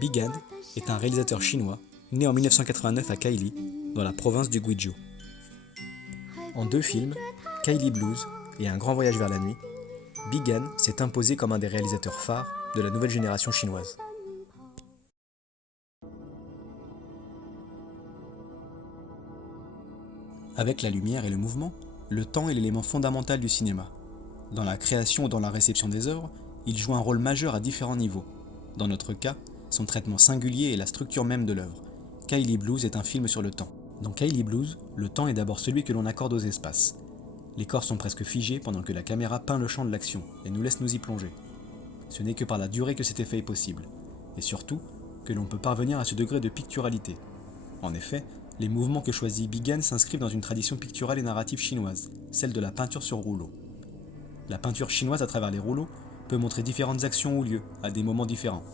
Bigan est un réalisateur chinois né en 1989 à Kaili, dans la province du Guizhou. En 2 films, Kaili Blues et Un grand voyage vers la nuit, Bigan s'est imposé comme un des réalisateurs phares de la nouvelle génération chinoise. Avec la lumière et le mouvement, le temps est l'élément fondamental du cinéma. Dans la création ou dans la réception des œuvres, il joue un rôle majeur à différents niveaux. Dans notre cas, son traitement singulier est la structure même de l'œuvre. Kaili Blues est un film sur le temps. Dans Kaili Blues, le temps est d'abord celui que l'on accorde aux espaces. Les corps sont presque figés pendant que la caméra peint le champ de l'action et nous laisse nous y plonger. Ce n'est que par la durée que cet effet est possible, et surtout que l'on peut parvenir à ce degré de picturalité. En effet, les mouvements que choisit Bigan s'inscrivent dans une tradition picturale et narrative chinoise, celle de la peinture sur rouleau. La peinture chinoise à travers les rouleaux peut montrer différentes actions ou lieux, à des moments différents.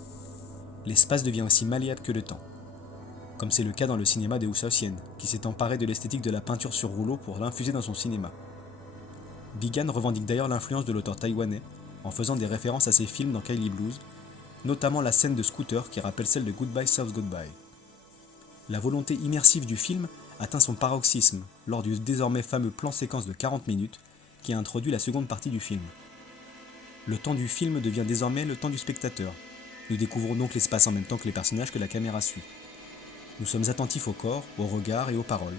L'espace devient aussi malléable que le temps, comme c'est le cas dans le cinéma de Wu Shaoxian, qui s'est emparé de l'esthétique de la peinture sur rouleau pour l'infuser dans son cinéma. Bigan revendique d'ailleurs l'influence de l'auteur taïwanais en faisant des références à ses films dans Kaili Blues, notamment la scène de scooter qui rappelle celle de Goodbye South Goodbye. La volonté immersive du film atteint son paroxysme lors du désormais fameux plan séquence de 40 minutes qui a introduit la seconde partie du film. Le temps du film devient désormais le temps du spectateur. Nous découvrons donc l'espace en même temps que les personnages que la caméra suit. Nous sommes attentifs au corps, au regard et aux paroles.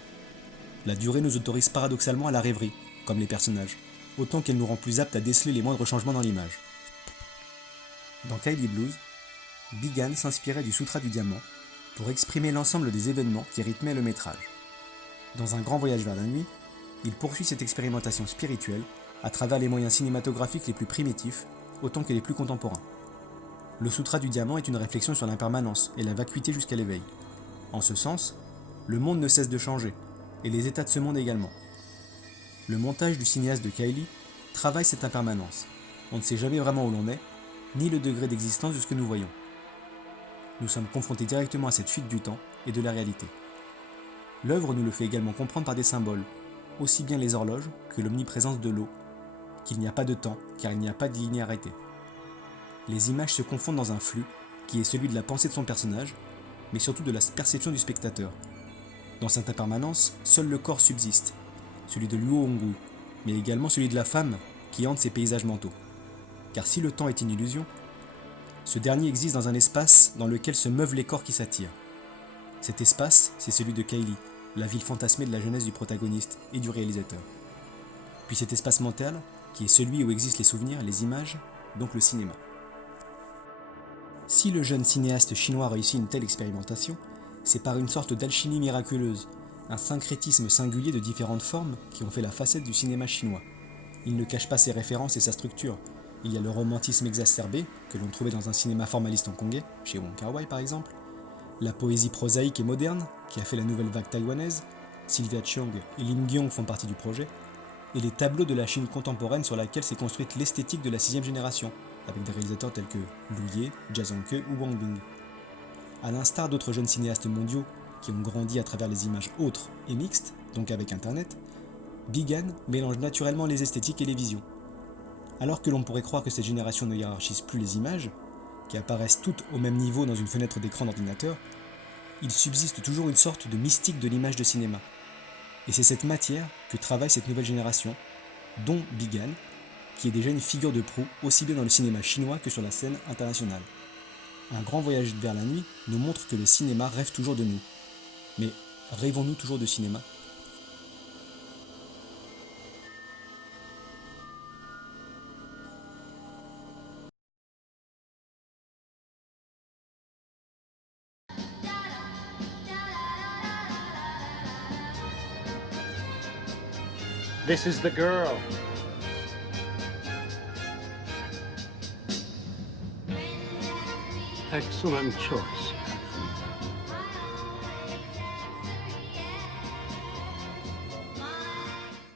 La durée nous autorise paradoxalement à la rêverie, comme les personnages, autant qu'elle nous rend plus aptes à déceler les moindres changements dans l'image. Dans Kaili Blues, Bigan s'inspirait du Sutra du Diamant pour exprimer l'ensemble des événements qui rythmaient le métrage. Dans Un grand voyage vers la nuit, il poursuit cette expérimentation spirituelle à travers les moyens cinématographiques les plus primitifs, autant que les plus contemporains. Le Sutra du Diamant est une réflexion sur l'impermanence et la vacuité jusqu'à l'éveil. En ce sens, le monde ne cesse de changer, et les états de ce monde également. Le montage du cinéaste de Kaili travaille cette impermanence. On ne sait jamais vraiment où l'on est, ni le degré d'existence de ce que nous voyons. Nous sommes confrontés directement à cette fuite du temps et de la réalité. L'œuvre nous le fait également comprendre par des symboles, aussi bien les horloges que l'omniprésence de l'eau, qu'il n'y a pas de temps car il n'y a pas de linéarité. Les images se confondent dans un flux qui est celui de la pensée de son personnage, mais surtout de la perception du spectateur. Dans cette impermanence, seul le corps subsiste, celui de Luo Hongwu, mais également celui de la femme qui hante ces paysages mentaux. Car si le temps est une illusion, ce dernier existe dans un espace dans lequel se meuvent les corps qui s'attirent. Cet espace, c'est celui de Kaili, la ville fantasmée de la jeunesse du protagoniste et du réalisateur. Puis cet espace mental, qui est celui où existent les souvenirs, les images, donc le cinéma. Si le jeune cinéaste chinois réussit une telle expérimentation, c'est par une sorte d'alchimie miraculeuse, un syncrétisme singulier de différentes formes qui ont fait la facette du cinéma chinois. Il ne cache pas ses références et sa structure. Il y a le romantisme exacerbé, que l'on trouvait dans un cinéma formaliste hongkongais, chez Wong Kar-wai par exemple, la poésie prosaïque et moderne, qui a fait la nouvelle vague taïwanaise, Sylvia Cheung et Lim Gyong font partie du projet, et les tableaux de la Chine contemporaine sur laquelle s'est construite l'esthétique de la 6e génération, avec des réalisateurs tels que Lu Ye, Jia Zhangke ou Wang Bing. À l'instar d'autres jeunes cinéastes mondiaux qui ont grandi à travers les images autres et mixtes, donc avec Internet, Bigan mélange naturellement les esthétiques et les visions. Alors que l'on pourrait croire que cette génération ne hiérarchise plus les images, qui apparaissent toutes au même niveau dans une fenêtre d'écran d'ordinateur, il subsiste toujours une sorte de mystique de l'image de cinéma. Et c'est cette matière que travaille cette nouvelle génération, dont Bigan, qui est déjà une figure de proue aussi bien dans le cinéma chinois que sur la scène internationale. Un grand voyage vers la nuit nous montre que le cinéma rêve toujours de nous. Mais rêvons-nous toujours de cinéma ? This is the girl. Excellent choice.